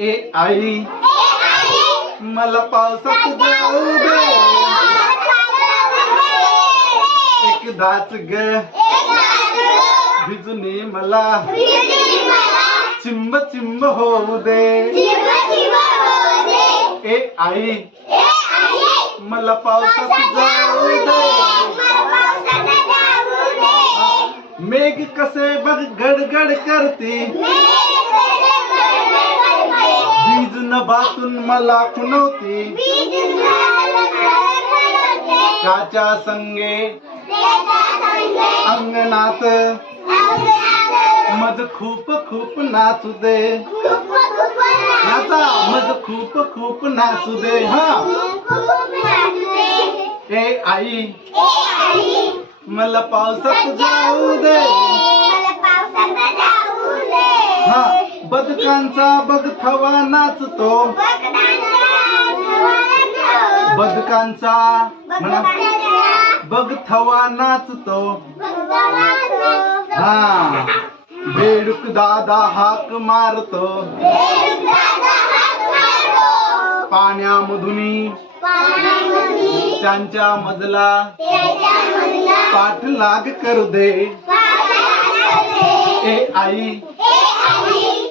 ए आई मला पावसात जाऊ दे एकदाच ग भिजूने मला चिंब चिंब होऊ दे ए आई मला पावसात जाऊ दे मेघ कसे बघ गडगड करते वीज नभातून मला खुणवते चाचा संगे अंगणात मज खूप खूप नाचू दे नाचा मज खूप खूप नाचू दे हा ए आई मला पावसात जाऊ दे बदकांचा बदखवा नाचतो बदकांचा बगथवा नाचतो हा बेडूक दादा हाक मारतो पाण्यामधून त्यांच्या मजला पाठलाग करू दे ए आई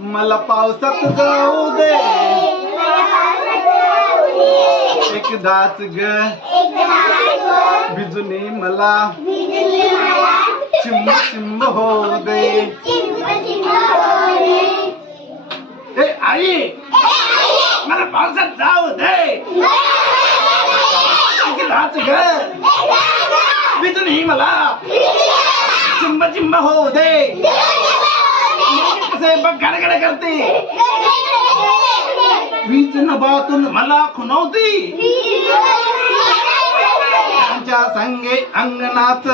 मला पावसात जाऊ दे एकदाच ग बिजुनी मला चिंब चिंब हो दे ए आई मला पावसात जाऊ दे एकदाच ग बिजुनी मला चिंब चिंब हो दे से गाडगाडा करते वीज नभातून मला खुनवती आमच्या संगे अंगणात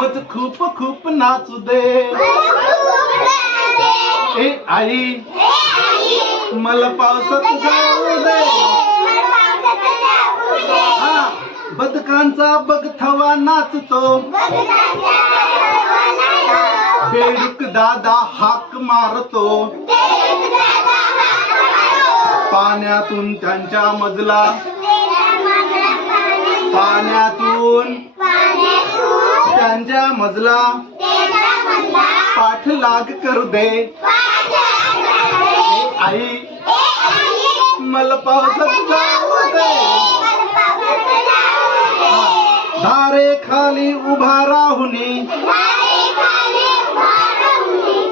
मत खूप खूप नाचू दे ए आई मला पावसात जाऊ दे बदकांचा बदकांचा बगथवा नाचतो दादा हाक मारतो पाण्यातून त्यांच्या मजला पाण्यातून त्यांच्या मजला पाठ लाग कर दे आई मला पावसात जाऊ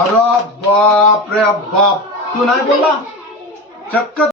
अरे बाप रे बाप तू नहीं बोला चक्कर